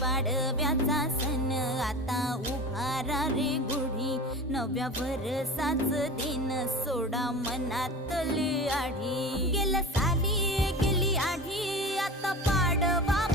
पाडव्याचा सण आता उभारा रे गुढी, नव्या वर्षाच दिन सोडा मनातली आढी. गेल्या साली गेली आढी आता पाडवा